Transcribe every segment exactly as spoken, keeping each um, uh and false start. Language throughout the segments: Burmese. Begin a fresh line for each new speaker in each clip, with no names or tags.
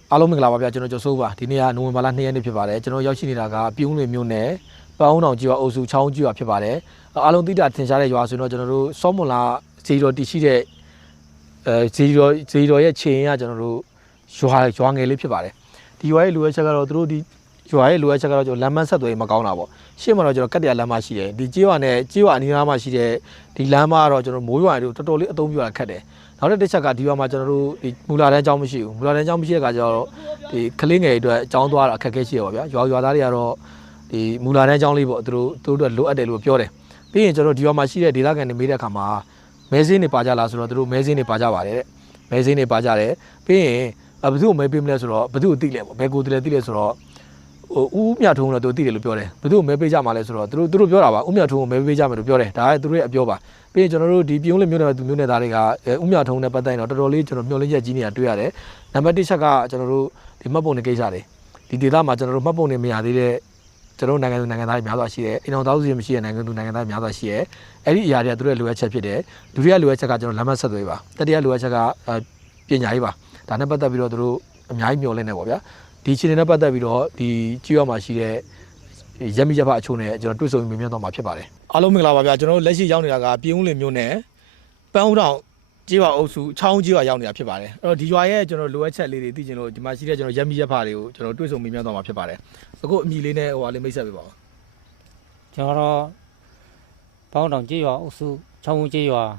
အားလုံးမင်္ဂလာပါဗျာကျွန်တော်ကျော်စိုးပါဒီနေ့ကနိုဝင်ဘာလနှစ်ရက်နေ့ဖြစ်ပါတယ်ကျွန်တော်ရောက်ရှိနေတာကပြုံးလွင်မြို့နယ်ပန်းအောင်တောင်ကြီးရွာအုပ်စုချောင်းကြီးရွာဖြစ်ပါတယ်အားလုံးသိတာထင်ရှားတဲ့ရွာဆိုတော့ကျွန်တော်တို့စောမွန်လာဇီတော်တည်ရှိတဲ့အဲဇီတော်ဇီတော်ရဲ့ခြေရင်းကကျွန်တော်တို့ရွာရွာငယ်လေးဖြစ်ပါတယ်ဒီရွာရဲ့လိုအပ်ချက်ကတော့သူတို့ဒီရွာရဲ့လိုအပ်ချက်ကတော့ကျွန်တော်လမ်းမဆက်သွယ်မကောင်းတာပေါ့ရှေ့မှာတော့ကျွန်တော်ကတ်တရားလမ်းမရှိတယ်ဒီကြေးရွာနဲ့ကြေးရွာအနီးနားမှာရှိတဲ့ဒီလမ်းမကတော့ကျွန်တော်မိုးရွာတို့တော်တော်လေးအသုံးပြုရတာခက်တယ်နောက်တစ်ချက်ကဒီရွာမှာကျွန်တော်တို့ဒီမူလာတန်းအကြောင်းမရှိဘူးမူလာတန်းအကြောင်းမရှိတဲ့အခါကျတော့ဒီကလေးငယ်တွေအတွက်အကြောင်းသွားတာအခက်အခဲရှိရပါဗျာရွာရွာသားတွေကတော့ဒီမူလာတန်းအကြောင်းလေးပေါ့သူတို့သူတို့လိုအပ်တယ်လို့ပြောတယ်ပြီးရင်ကျွန်တော်ဒီရွာမှာရှိတဲ့ဒေသခံတွေမေးတဲ့အခါမှာမဲစင်းတွေပါကြလားဆိုတော့သူတို့မဲစင်းတွေပါကြပါတယ်တဲ့မဲစင်းတွေပါကြတယ်ပြီးရင်ဘယ်သူ့ကိုမဲပေးမလဲဆိုတော့ဘယ်သူ့ကိုသိလဲပေါ့ဘယ်ကိုသိလဲသိလဲဆိုတော့ဟိုဦးမြထုံးတော့သူသိတယ်လို့ပြောတယ်ဘယ်သူ့ကိုမဲပေးကြမှာလဲဆိုတော့သူတို့သူတို့ပြောတာပါဦးမြထုံးကိုမဲပေးကြမယ်လို့ပြောတယ်ဒါကသူတို့ရဲ့အပြောပါပြီးရင်ကျွန်တော်တို့ဒီပြုံးလေးမျိုးနယ်သူမျိုးနယ်သားတွေကဥမြထုံးနဲ့ပတ်သက်ရင်တော့တော်တော်လေးကျွန်တော်မျှော်လင့်ချက်ကြီးနေတာတွေ့ရတယ်။နံပါတ်တစ်ချက်ကကျွန်တော်တို့ဒီမှတ်ပုံတွေကိစ္စတွေဒီဒေသမှာကျွန်တော်တို့မှတ်ပုံတွေမရသေးတဲ့ကျွန်တော်တို့နိုင်ငံသူနိုင်ငံသားတွေများစွာရှိတယ်။အိမ်တော်သားစုမရှိတဲ့နိုင်ငံသူနိုင်ငံသားတွေများစွာရှိတယ်။အဲ့ဒီအရာတွေကသူတို့ရဲ့လိုအပ်ချက်ဖြစ်တယ်။ဒုတိယလိုအပ်ချက်ကကျွန်တော်လမ်းမဆက်သွယ်ပါ။တတိယလိုအပ်ချက်ကပညာရေးပါ။ဒါနဲ့ပတ်သက်ပြီးတော့သူတို့အများကြီးမျှော်လင့်နေပါဗျာ။ဒီအခြေအနေနဲ့ပတ်သက်ပြီးတော့ဒီကြီးရွာမှာရှိတဲ့ရမီရဖအချို့နဲ့ကျွန်တော်တွေ့ဆုံမြင်မြန်တော့မှာဖြစ်ပါတယ်အားလုံးမင်္ဂလာပါဗျာကျွန်တော်တို့လက်ရှိရောက်နေတာကပြည်ဦးလင်မြို့နယ်ပန်းဦးတောင်ကြေးရွာအုပ်စုချောင်းကြေးရွာရောက်နေတာဖြစ်ပါတယ်အဲ့တော့ဒီရွာရဲ့ကျွန်တော်လိုအပ်ချက်လေးတွေသိချင်လို့ဒီမှာရှိတဲ့ကျွန်တော်ရမီရဖတွေကိုကျွန်တော်တွေ့ဆုံမြင်မြန်တော့မှာဖြစ်ပါတယ်အခုအမိလေးနဲ့ဟိုဟာလေးမိတ်ဆက်ပေးပါဦး
ကျွန်တော်ပန်းဦးတောင်ကြေးရွာအုပ်စုချောင်းကြေးရွာ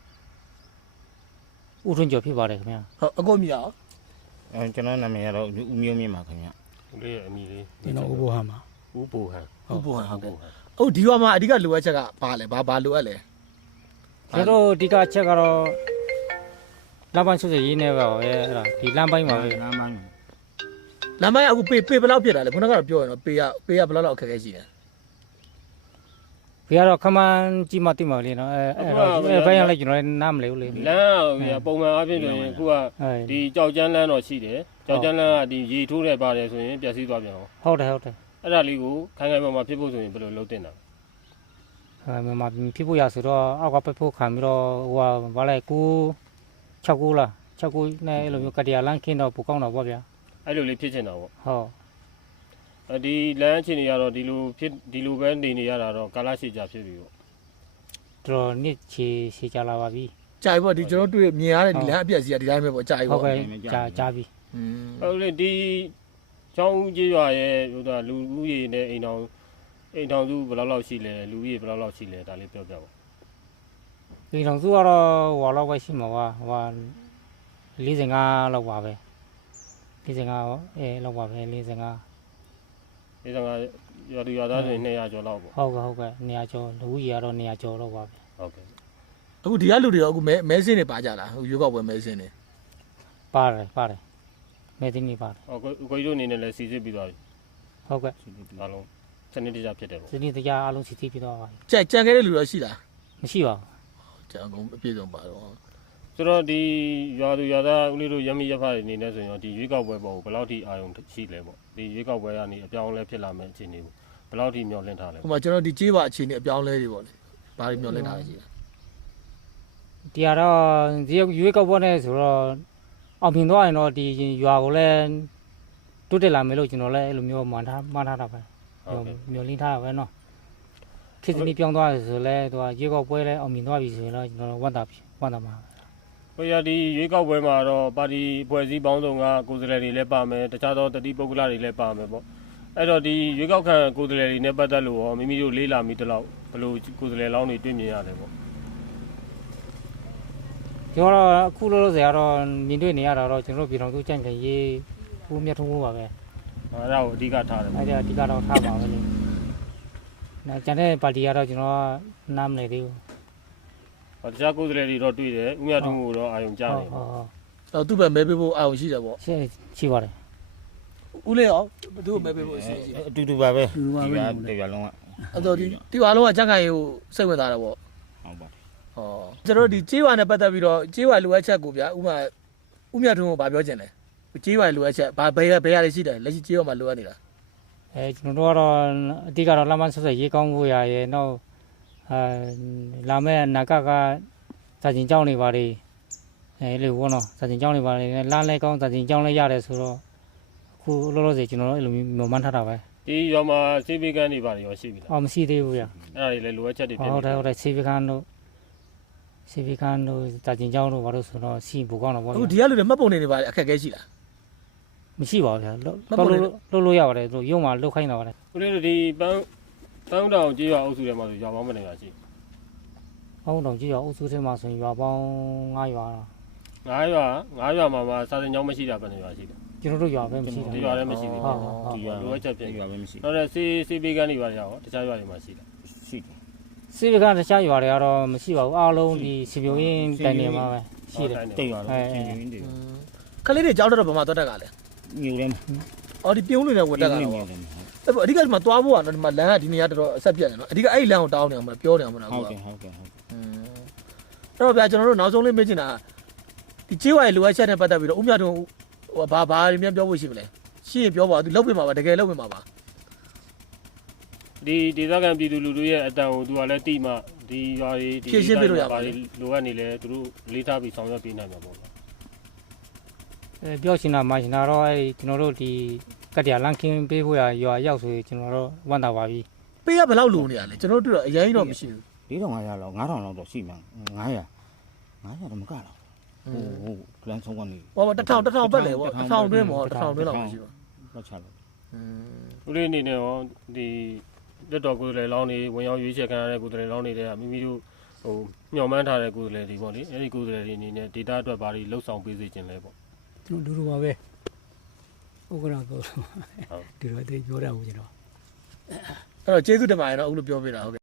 ဦးထွန်းကျော်ဖြစ်ပါတယ်ခင်ဗျာ
ဟုတ်အခုအမိရော
အဲကျွန်တော်နာမည်ကတော့ဦးမျိုးမြင့်ပါခင်ဗျာ
ဦးလေးအမိလေး
ကျွန်တော်ဦးဘိုဟန်ပါ
ဦးဘိုဟန်
ဟုတ်ဘိုဟန်ဟုတ်ကဲ့ဟုတ်ဒီရွာမှာအဓိကလိုအပ်ချက်ကဘာလဲဘာဘာလိုအပ်လဲ
ကျွန်တော်အဓိကချက်ကတော့လမ်းပိုင်းဆွဆွရေးနေပါပဲအဲ့ဒါဒီလမ်းပိုင်းပါပဲ
လမ်းပိုင်း
လမ်းပိုင်းအခုပေပေဘယ်လောက်ဖြစ်တာလဲခုနကတော့ပြောရတော့ပေရပေရဘယ်လောက်လောက်အခက်အခဲရှိလဲ
ဖေကတော့ခမန်းကြီးမတိမလေးနော်အဲအဲ့တော့အဲဘိုင်းရလိုက်ကျွန်တော်လည်းနားမလဲဘူးလေ
လမ်းပုံမှန်အပြင်ဆိုရင်အခုကဒီကြောက်ကျန်းလမ်းတော့ရှိတယ်ကြောက်ကျန်းလမ်းကဒီရေထိုးတယ်ပါတယ်ဆိုရင်ပျက်စီးသွားပြန်အောင်
ဟုတ်တယ်ဟုတ်တယ်
အဲ့ဒါလေးကိုခိုင်ခိုင်မာမာဖြစ်ဖို့ဆိုရင်ဘယ်လိုလုပ်တင်တာ
အဲမှာဖြစ်ဖို့ရဆိုတော့အောက်ကပိတ်ဖို့ခံပြီးတော့ဟိုဟာဘာလဲကို၆ကိုလား၆ကိုနဲ့အဲ့လိုမျိုးကတရားလမ်းခင်းတော့ပိုကောင်းတော့ဗောဗျာ
အဲ့လိုလေးဖြစ်ချင်တာဗော
ဟုတ်
ဒီလမ်းအခြေအနေကတော့ဒီလိုဖြစ်ဒီလိုပဲနေနေရတာတော့ကာလရှည်ကြာဖြစ်ပြီပေါ့
တော်နှစ်ချီရှည်ကြာလာပါပြီ
ကြာပြီပေါ့ဒီကျွန်တော်တွေ့မြင်ရတဲ့ဒီလမ်းအပြက်စီကဒီတိုင်းပဲပေါ့ကြာပြီ
ပေါ့ဟုတ်ကဲ့ကြာကြာပြီ
ဟုတ်လေဒီချောင်းဦးကြီးရွာရဲ့ဟိုလူဦးရေနဲ့အိမ်တော်အိမ်တော်စုဘယ်လောက်လောက်ရှိလဲလူဦးရေဘယ်လောက်လောက်ရှိလဲဒါလေးပြောပြပါ
အိမ်တော်စုကတော့ဟိုလောက်ပဲရှိမှာပါဟို၄၅လောက်ပါပဲ၄၅အဲလောက်ပါပဲ၄၅
၄၅ရွာသူရွာသားတွေနှစ်ရာကျော်လောက်ပေါ့
ဟုတ်ကဲ့ဟုတ်ကဲ့နှစ်ရာကျော်လူဦးရေကတော့နှစ်ရာကျော်လောက်ပါပဲ
ဟုတ်ကဲ့
အခုဒီကလူတွေရောအခုမဲမဲစင်းတွေပါကြလားဟိုရွေးကောက်ပွဲမဲစင်းတွေ
ပါတယ်ပါတယ်မဲတင်းနေပါတယ်
ဟုတ်ကိုကြီးတို့အနေနဲ့လည်းစီစစ်ပြီးသွားပြီ
ဟုတ်ကဲ့
အားလုံးစနစ်တကျဖြစ်တယ်ပေါ့
စနစ်တကျအားလုံးစီစစ်ပြီးသွားပါပြီ
ကြက်ကြံခဲ့တဲ့လူရောရှိလား
မရှိပါ
ဘူးကြံကုန်အပြည့်စုံပါတော့
ဆိုတော့ဒီရွာသူရွာသားဦးလေးတို့ရမီရဖတွေအနေနဲ့ဆိုရင်ဒီရွေးကောက်ပွဲပေါ်ကိုဘယ်လောက်ထိအာရုံရှိလဲပေါ့ဒီရွေးကောက်ပွဲကနေအပြောင်းအလဲဖြစ်လာမယ့်အခြေအနေကိုဘယ်လောက်ထိမျှော်လင့်ထားလဲ
ဟိုမှာကျွန်တော်ဒီကြေးပါအခြေအနေအပြောင်းလဲတွေပေါ့လေဘာတွေမျှော်လင့်ထားလဲရှိလား
ဒီကတော့ဒီရွေးကောက်ပွဲနဲ့ဆိုတော့အောင်မြင်သွားရင်တော့ဒီရွာကိုလည်းတိုးတက်လာမယ်လို့ကျွန်တော်လည်းအဲ့လိုမျိုးမှန်ထားမှန်ထားတာပဲမျှော်လင့်ထားတာပဲနော်ခေတ်စနစ်ပြောင်းသွားတယ်ဆိုလဲသူကရွေးကောက်ပွဲလည်းအောင်မြင်သွားပြီဆိုရင်တော့ကျွန်တော်ဝတ်တာဝတ်တာမှာ
ဟိုရဒီရွေးကောက်ပွဲမှာတော့ပါတီဖွဲ့စည်းပေါင်းစုံကကိုယ်စားလှယ်တွေလည်းပါမယ်တခြားသောတတိပုဂ္ဂလတွေလည်းပါမယ်ပေါ့အဲ့တော့ဒီရွေးကောက်ခံကိုယ်စားလှယ်တွေနဲ့ပတ်သက်လို့ရောမိမိတို့လေးလာမိတလောက်ဘယ်လိုကိုယ်စားလှယ်လောင်းတွေတွေ့မြင်ရတယ်ပေါ့
ကျွန်တော်အခုလောလောဆယ်ကတော့မြင်တွေ့နေရတာတော့ကျွန်တော်ပြည်တော်စုကြံ့ကြံ့ရေးဦးမြတ်ထုံးပါပဲ
အဲ့ဒါကိုအဓိကထားတယ်
အဲ့ဒါအဓိကတော့ထားပါပဲလေနော်ကျန်တဲ့ပါတီကတော့ကျွန်တော်နားမလည်သေးဘူး
ဟောတခြားကိုယ်စားလှယ်တွေတော့တွေ့တယ်ဦးမြတ်ထုံးကိုတော့အာရုံကြားတယ်
ဟုတ်ဟုတ်
အဲ့သူ့ပဲမဲပေးဖို့အာရုံရှိတယ်ပေါ့
ရှိရှိပါတယ်
ဦးလေးရောဘယ်သူ့ကိုမဲပေးဖို့အစီအစဉ်
အတူတူပါပဲဒီကတရားလုံးက
အဲ့တော့ဒီဒီအားလုံးကကြံ့ကြံ့ရေးကိုစိတ်ဝင်စားတယ်ပေါ့
ဟုတ်ပါ
ဟောကျွန်တော်ဒီကြေးဝါနဲ့ပတ်သက်ပြီးတော့ကြေးဝါလိုအပ်ချက်ကိုဗျာဥမာဥမြတ်ထုံးကိုဗာပြောချင်တယ်ကြေးဝါလိုအပ်ချက်ဘာဘယ်ဘယ်ရလေးရှိတယ်လက်ရှိကြေးဝါမှာလိုအပ်နေတာ
အဲကျွန်တော်တို့ကတော့အတိကတော့လမ်းမဆက်ဆက်ရေးကောင်းဖို့ရရဲ့နောက်အဲလာမယ့်နာကကစာကျင်ကြောင်းနေပါလေအဲလေဘောနော်စာကျင်ကြောင်းနေပါလေလမ်းလဲကောင်းစာကျင်ကြောင်းလဲရတယ်ဆိုတော့အခုလောလောဆယ်ကျွန်တော်တို့အဲ့လိုမျိုးမျှော်မှန်းထားတာပဲ
ဒီရွာမှာစေးပေးကန်းတွေပါတယ်ရောရှိပြီလား
အော်မရှိသေးဘူးဗျာ
အဲ့ဒါတွေလည်းလိုအပ်ချက်တွေဖြစ်
ဟု
နေ
တ်တယ်ဟုတ်တယ်စီဗီကန်တို့စီဗီကန်တို့တာကျင်ကျောင်းတို့ဘာလို့ဆိုတော့စီဘူကောင်းတော့ဗော
အခုဒီကလူတွေမှတ်ပုံနေနေပါလေအခက်အခဲရှိလား
မရှိပါဘူးဗျာလို့လို့လို့ရပါတယ်သူရုံမှာလုတ်ခိုင်းတာပါတယ်
ဦးလေးတို့ဒီပန်းပန်းတောင်ကြီးရွာအုပ်စုထဲမှာဆိုရွာပေါင်းမနေပါရှိ
အောင်တောင်ကြီးရွာအုပ်စုထဲမှာဆိုရင်ရွာပေါင်း၅ရွာ
ငါးရွာငါးရွာမှာမှာစာသင်ကျောင်းမရှိတာဘယ်နှရွာရှိလဲ
ကျွန်တော်တို့ရွာပဲမရှိတာ
ဒီရွာလည်းမရှိဘူး
ဟုတ်ဟုတ်ဟုတ်
ဒီရွာ
လိုအပ်ချက်ဖြစ်
ဒီရွာပဲမရှိ
နောက်တဲ့စေးစေးပေးကန်းတွေပါတယ်ရောတခြားရွာတွေမှာရှိတယ်
ရှိတယ်
စီဗီကန်တခြားရွာတွေကတော့မရှိပါဘူးအားလုံးဒီစီပြိုရင်းတိုင်နေမှာပဲရှိတယ်
တိတ်ရွာတော့ချင်းချင်းတွေ
ခလေးတွေကြောက်တော့ဗမာသွားတက်ကလည်း
မြို့ထဲမှာ
အော်ဒီပြုံးနေတဲ့ဝတ်တက်က
မြို့
တော့
ထဲမှာ
အဲ့အဓိကဒီမှာသွားဖို့ကတော့ဒီမှာလမ်းကဒီနေရာတော်တော်အဆက်ပြတ်နေနော်အဓိကအဲ့လမ်းကိုတောင်းနေအောင်မပြောနေအောင်မလား
ဟုတ်
ကွာ
တယ်ဟုတ်တယ်ဟုတ်တယ်
အဲ့တော့ဗျာကျွန်တော်တို့နောက်ဆုံးလေးမေးချင်တာဒီကျေးဝါရဲ့လိုအပ်ချက်နဲ့ပတ်သက်ပြီးတော့ဦးမြတ်တို့ဟိုဘာဘာများပြောဖို့ရှိမလဲရှိရင်ပြောပါသူလုပ်ပြမှာပါတကယ်လုပ်ပြမှာပါ
ဒီဒေသခံပြည်သူလူထုရဲ့အတန်ကိုသူကလည်းတိမှဒီရွာတွေဒီလိုအပ်နေလဲသူတို့လေးထားပြီးဆောင်ရွက်ပေးနိုင်မှာပေါ့
အဲပြောရှင်တာမာရှင်တာတော့အဲကျွန်တော်တို့ဒီကတ္တရာလန်ကင်းပေးဖို့ရရွာရောက်ဆိုရင်ကျွန်တော်တို့ဝန်တာပါပြီ
ပေးရဘယ်လောက်လိုနေရလဲကျွန်တော်တို့တော့အရင်တော့မရှိဘူး
၄ထောင်၅ရာလောက်၅ထောင်လောက်တော့ရှိမှာ900 900တော့မကတော့ဟိုဟိုလမ်းဆုံးကနေ
ဟောတစ်ထောင်တစ်ထောင်ပတ်လေဗောတစ်ထောင်တွင်းမောတစ်ထောင်တွင်းလောက်မရှိဘူး
လောက်ချလို့
ဦးလေးအနေနဲ့ရောဒီလက်တော်ကိုယ်စားလှယ်လောင်းနေဝင်ရောက်ရွေးချယ်ခံရတဲ့ကိုယ်စားလှယ်လောင်းနေတဲ့မိမိတို့ဟိုမျှော်မှန်းထားတဲ့ကိုယ်စားလှယ်တွေပေါ့လေအဲ့ဒီကိုယ်စားလှယ်တွေအနေနဲ့ဒေတာအတွက်ဘာတွေလှုပ်ဆောင်ပေးစေချင်လဲပေါ့
ကျွန်တော်လူလိုပါပဲဥက္ကရာပြောတော့ဒီတော့တိတ်ပြောရဘူးကျွန်တော်
အဲ့တော့ကျေးဇူးတင်ပါတယ်နော်အခုလိုပြောပြတာဟုတ်ကဲ့